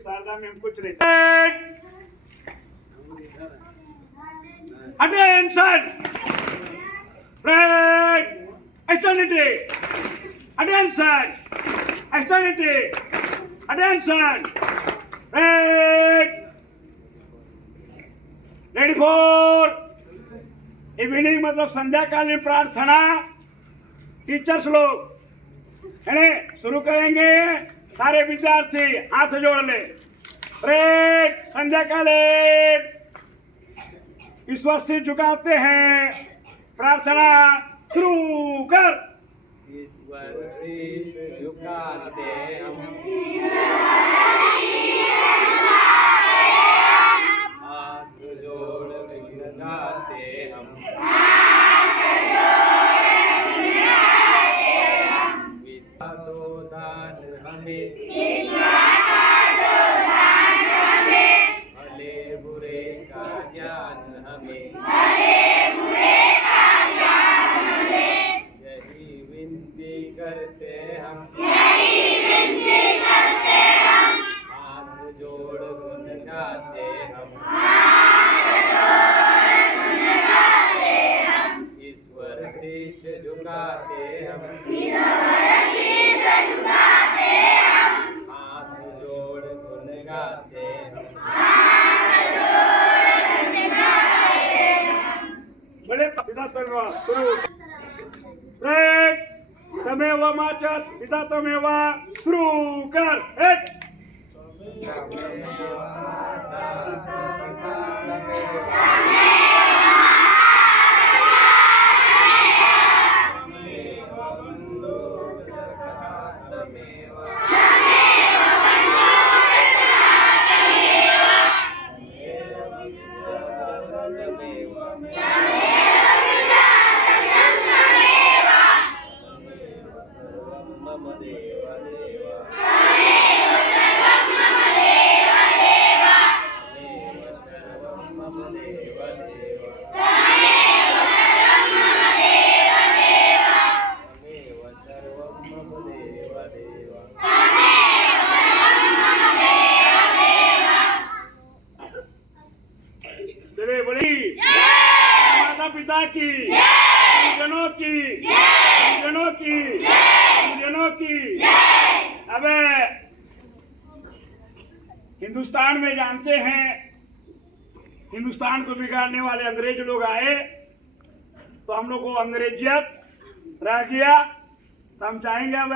शारदा में हम कुछ नहीं। अटेंशन, ब्रेक, एक्सटर्निटी, अटेंशन, एक्सटर्निटी, attention, break, ready for evening मतलब संध्याकालीन प्रार्थना। टीचर्स लोग है शुरू करेंगे। सारे विद्यार्थी हाथ जोड़ ले। ब्रेक, संध्याकालीन ईश्वर से झुकाते हैं। प्रार्थना शुरू कर। ईश्वर से झुकाते हम, हाथ जोड़ लगाते हम, विद्या दो दान हमें, भले बुरे का ज्ञान हमें, यही विनती करते हम, हाथ जोड़ गुन गाते हम, ईश्वर शीश झुकाते हम, हाथ जोड़ गुन गाते हम। बड़े पिता तमेव शुरू। ब्रेक, तमेव माचत पिता तमेव शुरू कर। एक माता पिता की, जनों की, जनों की, जनों की। अबे हिंदुस्तान में जानते हैं, हिंदुस्तान को बिगाड़ने वाले अंग्रेज लोग आए तो हम लोग को अंग्रेजियत रह गया। तो हम चाहेंगे अब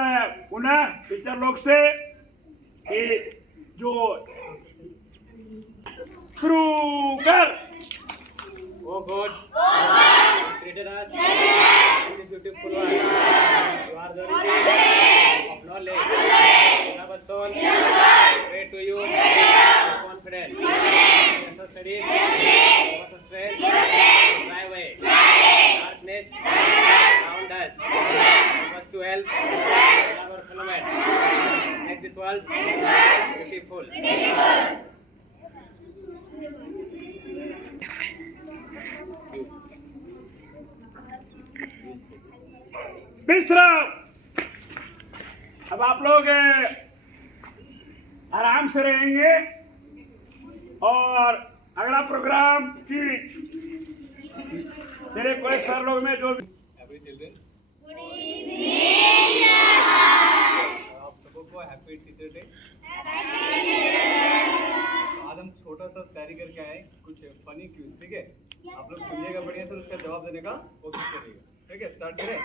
पुनः टीचर लोग से कि जो शुरू कर। Oh God, you treated us in this beautiful world. You are the origin of knowledge. Love us all. Pray to you. Confident. Yes, study. Give us strength. Drive away darkness around us. Help us to help our fellow men. Make this world beautiful. विश्राम। अब आप लोग आराम से रहेंगे और अगला programme की मेरे कोई सर लोग में जो Every children. आप सबको हैप्पी टीचर डे। आज हम छोटा सा तैयारी करके आए कुछ फनी क्यूज, ठीक है? आप लोग सुनिएगा बढ़िया से, उसका जवाब देने का कोशिश करिएगा, ठीक है? स्टार्ट करें।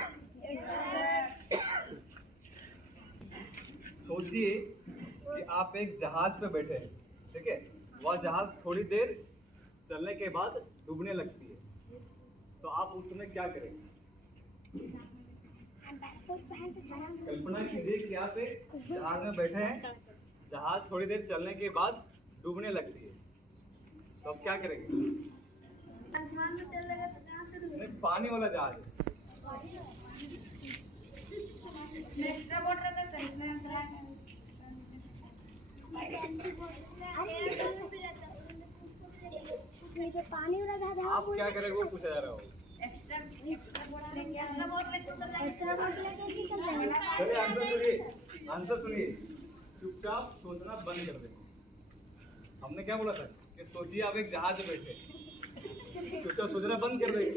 सोचिए कि आप एक जहाज पे बैठे हैं, ठीक है? वह जहाज थोड़ी देर चलने के बाद डूबने लगती है, तो आप उस समय क्या करेंगे? कल्पना कीजिए कि आप एक जहाज में बैठे हैं, जहाज थोड़ी देर चलने के बाद डूबने लगती है, तो आप क्या करेंगे? आसमान में चल रहा है तो कहाँ से नहीं, पानी वाला जहाज है। एक्स्ट्रा बोट रहता है इसमें हम चला जो पानी वाला जहाज है आप क्या करेंगे वो पूछा जा रहा हो। एक्स्ट्रा बोट लेके उतर जाएंगे। एक्स्ट्रा बोट लेके निकल जाएंगे। चलिए आंसर सुनिए, चुपचाप सोचना बंद कर दें। हमने क्या बोला था कि सोचिए आप एक जहाज में बैठे, सोचना बंद कर देंगे।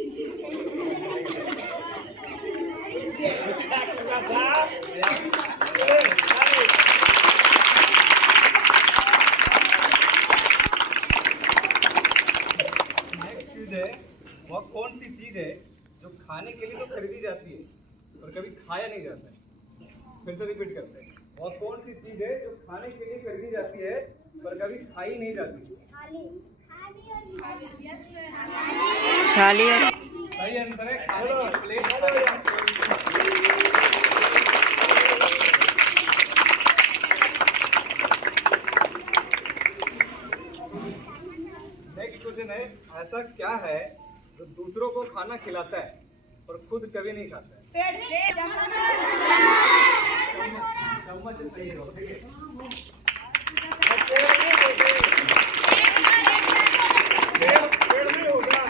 नेक्स्ट चीज है, वह कौन सी चीज है जो खाने के लिए तो खरीदी जाती है पर कभी खाया नहीं जाता है। फिर से रिपीट करते हैं, वह कौन सी चीज है जो खाने के लिए खरीदी जाती है पर कभी खाई नहीं जाती। थाली और सही आंसर है खाने की प्लेट। नेक्स्ट क्वेश्चन है, ऐसा क्या है जो दूसरों को खाना खिलाता है पर खुद कभी नहीं खाता है। चम्मच से सही हो, ठीक है। पेड़ नहीं होगा,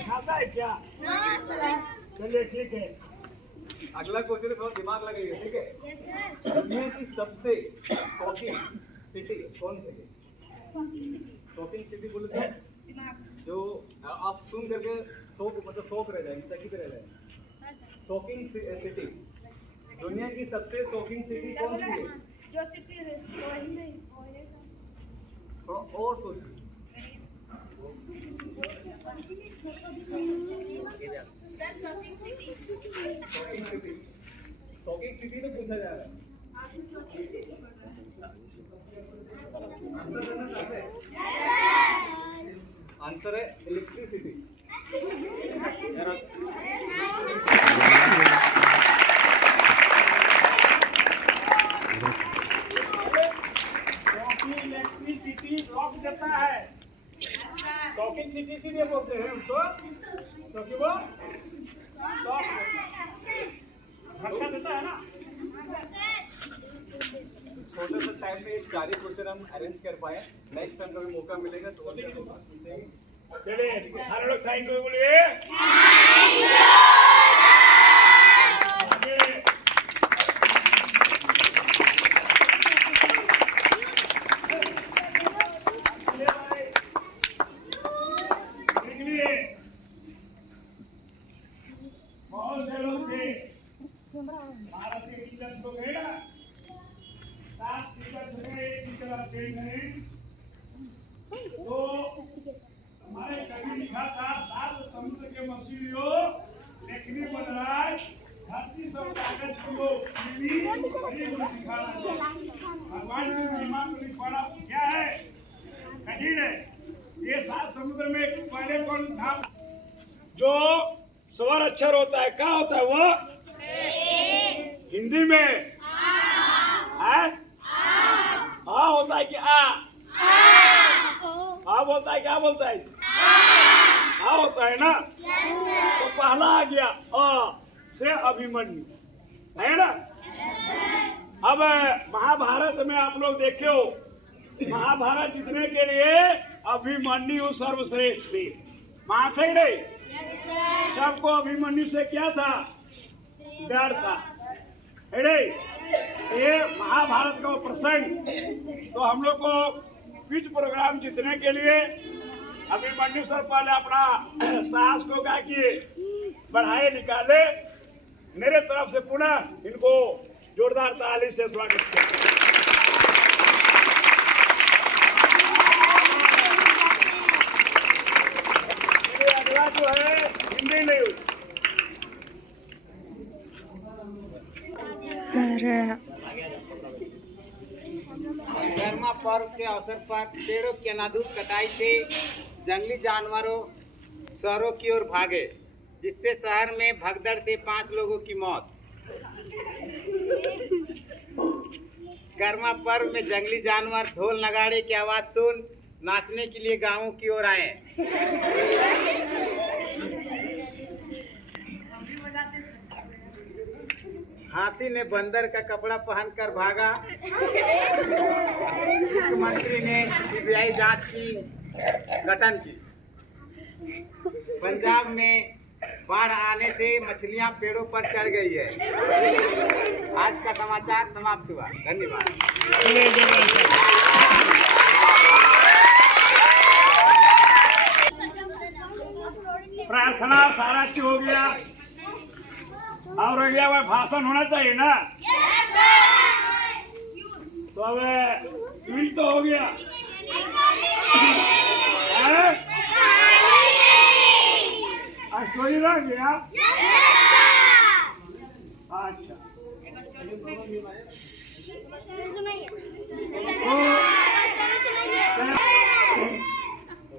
खाता है क्या? चलिए ठीक है। अगला क्वेश्चन थोड़ा दिमाग लगाइए, ठीक है। दुनिया की सबसे शॉकिंग सिटी कौन सी है? शॉकिंग सिटी बोले तो जो आप सुन करके शौक रह जाएंगे, चकित रह जाएंगे। शॉकिंग सिटी, दुनिया की सबसे शॉकिंग सिटी कौन सी है? जो सिटी है वही नहीं, थोड़ा और सोचिए। शॉकिंग सिटी तो पूछा जा रहा है। आंसर है इलेक्ट्रिसिटी। इलेक्ट्रिसिटी शॉक देता है, शॉकिंग सिटी इसीलिए बोलते हैं उसको क्योंकि वो शॉक धक्का देता है ना। छोटे से टाइम में 4 क्वेश्चन हम अरेंज कर पाए। नेक्स्ट टाइम कभी मौका मिलेगा तो चलिए सारे लोग थैंक यू बोलिए। बहुत से लोग थे भारत के टीचर तो गए ना, 7 टीचर थे, एक टीचर अब गए नहीं। तो हमारे कभी लिखा था 7 समुद्र के मछलियों लेखनी बनराज धरती सब कागज को भगवान की महिमा को लिखवाना क्या है, कठिन है। ये 7 समुद्र में पहले कौन था जो स्वर अक्षर होता है, क्या होता है वो? हिंदी में आ होता है कि आ बोलता है, क्या बोलता है? आ होता है ना। तो पहला आ गया अ से अभिमन्यु, है ना। अब महाभारत में आप लोग देखे हो, महाभारत जीतने के लिए अभिमन्यु सर्वश्रेष्ठ थे, माथे नहीं। सबको अभिमन्यु से क्या था? डर था, है नहीं। ये महाभारत का प्रसंग। तो हम लोग को क्विज प्रोग्राम जीतने के लिए अभिमन्यु सर पहले अपना साहस को क्या किए, बढ़ाए, निकाले। मेरे तरफ से पुनः इनको जोरदार ताली से स्वागत किया। अगला जो है हिंदी नहीं हुई। गरमा पर्व के अवसर पर पेड़ों की अनादुर कटाई से जंगली जानवरों शहरों की ओर भागे, जिससे शहर में भगदड़ से 5 लोगों की मौत। गरमा पर्व में जंगली जानवर ढोल नगाड़े की आवाज सुन नाचने के लिए गांवों की ओर आए। हाथी ने बंदर का कपड़ा पहनकर भागा। मुख्यमंत्री ने सीबीआई जांच की गठन की। पंजाब में बाढ़ आने से मछलियां पेड़ों पर चढ़ गई है। आज का समाचार समाप्त हुआ। धन्यवाद। प्रार्थना सारा चीज हो गया और हो गया, वह भाषण होना चाहिए ना। तो अब ड्रिल तो हो गया। स्टोरी रह गया। अच्छा,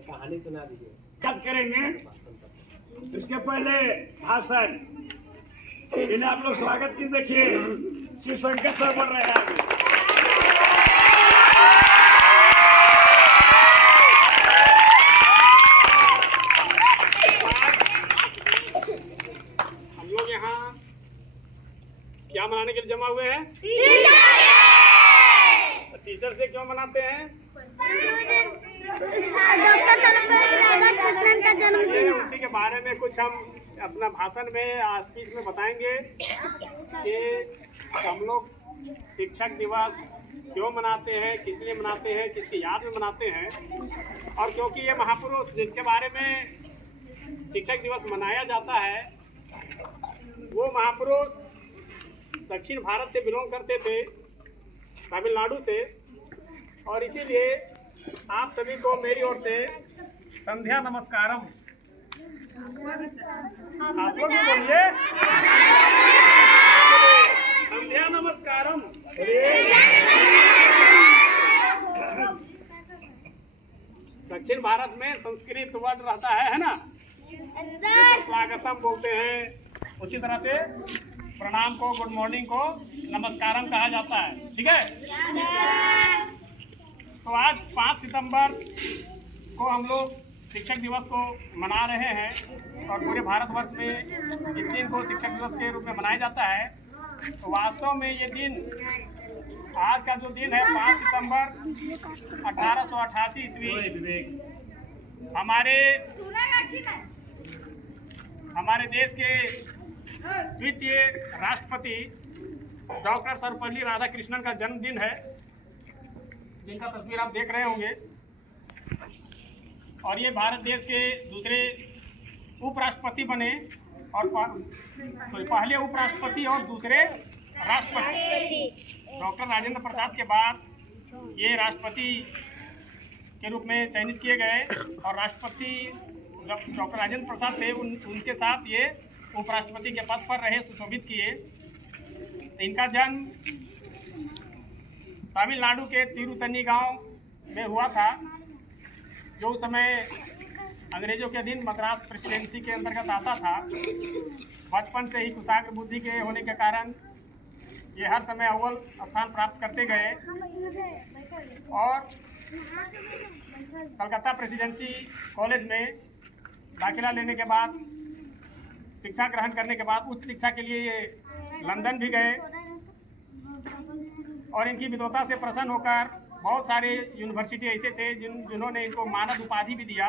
कहानी सुना दीजिए। बात करेंगे इसके पहले भाषण। इन्हें आप लोग स्वागत की देखिए, शिव शंकर सर बोल रहे हैं। हम लोग यहाँ क्या मनाने के लिए जमा हुए हैं? टीचर से क्यों मनाते हैं? डॉक्टर सर्वपल्ली राधाकृष्णन का जन्मदिन। उसी के बारे में कुछ हम अपना भाषण में स्पीच में बताएंगे कि हम लोग शिक्षक दिवस क्यों मनाते हैं, किस लिए मनाते हैं, किसकी याद में मनाते हैं। और क्योंकि ये महापुरुष जिनके बारे में शिक्षक दिवस मनाया जाता है, वो महापुरुष दक्षिण भारत से बिलोंग करते थे, तमिलनाडु से। और इसीलिए आप सभी को मेरी ओर से संध्या नमस्कारम। आप लोग भी बोलिए संध्या नमस्कारम। दक्षिण भारत में संस्कृत वर्ड रहता है ना, जैसे स्वागतम बोलते हैं, उसी तरह से प्रणाम को, गुड मॉर्निंग को नमस्कारम कहा जाता है। ठीक है। तो आज 5 सितंबर को हम लोग शिक्षक दिवस को मना रहे हैं और पूरे भारतवर्ष में इस दिन को शिक्षक दिवस के रूप में मनाया जाता है। तो वास्तव में ये दिन, आज का जो दिन है 5 सितंबर 1888 ईस्वी, हमारे देश के द्वितीय राष्ट्रपति डॉक्टर सर्वपल्ली राधाकृष्णन का जन्मदिन है, जिनका तस्वीर आप देख रहे होंगे। और ये भारत देश के दूसरे उपराष्ट्रपति बने, और पहले उपराष्ट्रपति और दूसरे राष्ट्रपति। डॉक्टर राजेंद्र प्रसाद के बाद ये राष्ट्रपति के रूप में चयनित किए गए। और राष्ट्रपति जब डॉक्टर राजेंद्र प्रसाद थे, उनके साथ ये उपराष्ट्रपति के पद पर रहे, सुशोभित किए। इनका जन्म तमिलनाडु के तिरुतनी गांव में हुआ था, जो उस समय अंग्रेजों के अधीन मद्रास प्रेसिडेंसी के अंतर्गत आता था। बचपन से ही कुशाग्र बुद्धि के होने के कारण ये हर समय अव्वल स्थान प्राप्त करते गए और कलकत्ता प्रेसिडेंसी कॉलेज में दाखिला लेने के बाद, शिक्षा ग्रहण करने के बाद उच्च शिक्षा के लिए ये लंदन भी गए। और इनकी विद्वता से प्रसन्न होकर बहुत सारे यूनिवर्सिटी ऐसे थे जिन्होंने इनको मानद उपाधि भी दिया।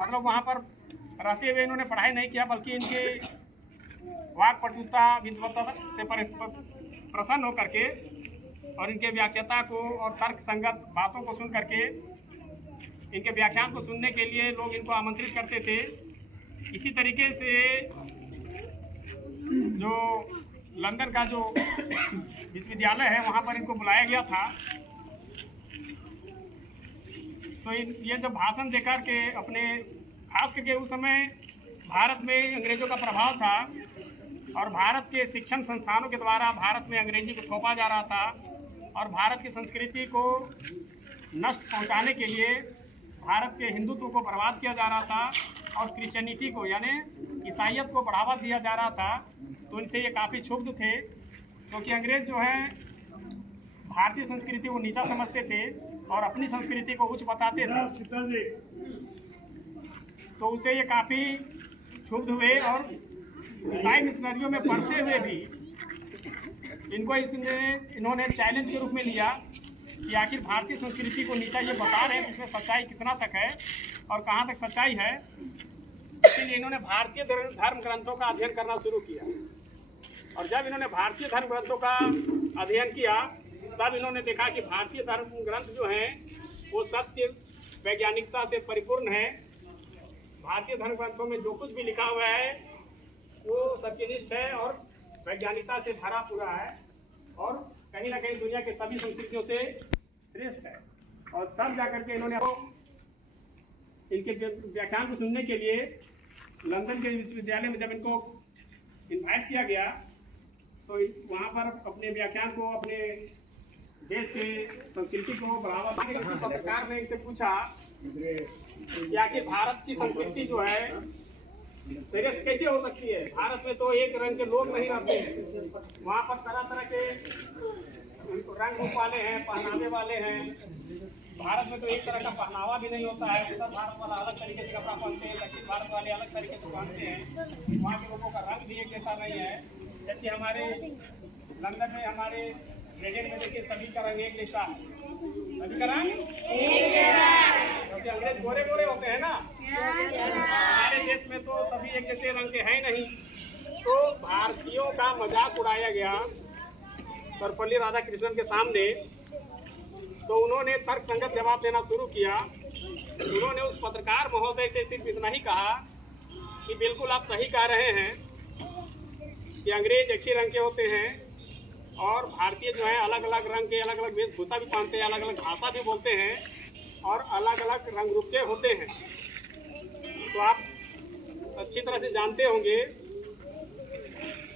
मतलब वहाँ पर रहते हुए इन्होंने पढ़ाई नहीं किया, बल्कि इनके वाक्पटुता, विद्वता से प्रसन्न होकर के और इनके व्याख्याता को और तर्क संगत बातों को सुन करके इनके व्याख्यान को सुनने के लिए लोग इनको आमंत्रित करते थे। इसी तरीके से जो लंदन का जो विश्वविद्यालय है, वहाँ पर इनको बुलाया गया था। तो ये जब भाषण देकर के अपने, खास करके उस समय भारत में अंग्रेज़ों का प्रभाव था और भारत के शिक्षण संस्थानों के द्वारा भारत में अंग्रेजी को थोपा जा रहा था और भारत की संस्कृति को नष्ट पहुंचाने के लिए भारत के हिंदुत्व को बर्बाद किया जा रहा था और क्रिश्चियनिटी को, यानी ईसाइयत को बढ़ावा दिया जा रहा था। तो इनसे ये काफ़ी क्षुब्ध थे, क्योंकि अंग्रेज़ जो है भारतीय संस्कृति को नीचा समझते थे और अपनी संस्कृति को उच्च बताते थे। तो उसे ये काफ़ी क्षुब्ध हुए और ईसाई मिशनरियों में पढ़ते हुए भी इनको इन्होंने चैलेंज के रूप में लिया कि आखिर भारतीय संस्कृति को नीचा ये बता रहे हैं, इसमें सच्चाई कितना तक है और कहाँ तक सच्चाई है। इसलिए इन्होंने भारतीय धर्म ग्रंथों का अध्ययन करना शुरू किया। और जब इन्होंने भारतीय धर्म ग्रंथों का अध्ययन किया तब इन्होंने देखा कि भारतीय धर्म ग्रंथ जो हैं वो सत्य वैज्ञानिकता से परिपूर्ण है। भारतीय धर्म ग्रंथों में जो कुछ भी लिखा हुआ है वो सत्यनिष्ठ है और वैज्ञानिकता से भरा पूरा है और कहीं ना कहीं दुनिया के सभी संस्कृतियों से श्रेष्ठ है। और तब जाकर के इन्होंने इनके व्याख्यान को सुनने के लिए लंदन के विश्वविद्यालय में जब इनको इन्वाइट किया गया तो वहाँ पर अपने व्याख्यान को, अपने देश के संस्कृति को बढ़ावा देने के लिए पत्रकार ने इनसे पूछा कि आखिर भारत की संस्कृति जो है श्रेष्ठ कैसे हो सकती है? भारत में तो एक रंग के लोग नहीं रहते हैं, वहाँ पर तरह तरह के रंग रूप वाले हैं, पहनावे वाले हैं। भारत में तो एक तरह का पहनावा भी नहीं होता है। उत्तर भारत वाला अलग तरीके से कपड़ा पहनते हैं, दक्षिण भारत वाले अलग तरीके से पहनते हैं। वहाँ के लोगों का रंग भी एक जैसा नहीं है। जबकि हमारे लंदन में हमारे ब्रिटेन में देखिए सभी का रंग एक जैसा है। सभी का रंग क्योंकि अंग्रेज गोरे गोरे होते हैं ना, हमारे देश में तो सभी एक जैसे रंग के हैं नहीं। तो भारतीयों का मजाक उड़ाया गया सर्वपल्ली राधाकृष्णन के सामने। तो उन्होंने तर्क संगत जवाब देना शुरू किया। उन्होंने उस पत्रकार महोदय से सिर्फ इतना ही कहा कि बिल्कुल आप सही कह रहे हैं कि अंग्रेज एक ही रंग के होते हैं और भारतीय जो है अलग अलग रंग के, अलग अलग वेशभूषा भी पहनते हैं, अलग अलग भाषा भी बोलते हैं और अलग अलग रंग रूप के होते हैं। तो आप अच्छी तरह से जानते होंगे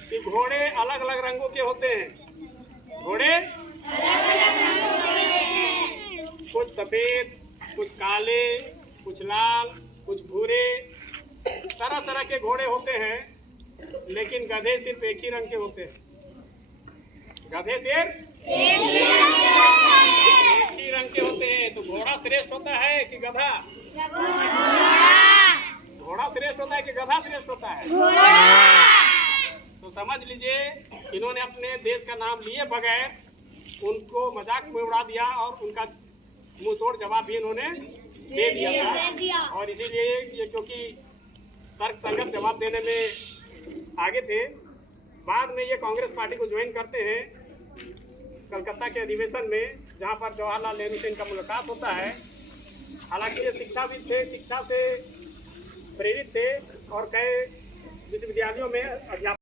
कि घोड़े अलग अलग रंगों के होते हैं। घोड़े कुछ सफेद, कुछ काले, कुछ लाल, कुछ भूरे, तरह तरह के घोड़े होते हैं। लेकिन गधे सिर्फ एक ही रंग के होते हैं। गधे सिर्फ एक ही रंग के होते हैं। तो घोड़ा श्रेष्ठ होता है कि गधा? घोड़ा श्रेष्ठ होता है कि गधा श्रेष्ठ होता है? तो समझ लीजिए इन्होंने अपने देश का नाम लिए बगैर उनको मजाक में उड़ा दिया और उनका मुंह तोड़ जवाब भी इन्होंने दे दिया था। और इसीलिए ये क्योंकि तर्क संगत जवाब देने में आगे थे, बाद में ये कांग्रेस पार्टी को ज्वाइन करते हैं कलकत्ता के अधिवेशन में, जहाँ पर जवाहरलाल नेहरू से इनका मुलाकात होता है। हालांकि ये शिक्षाविद थे, शिक्षा से प्रेरित थे और कई विश्वविद्यालयों में अध्यापक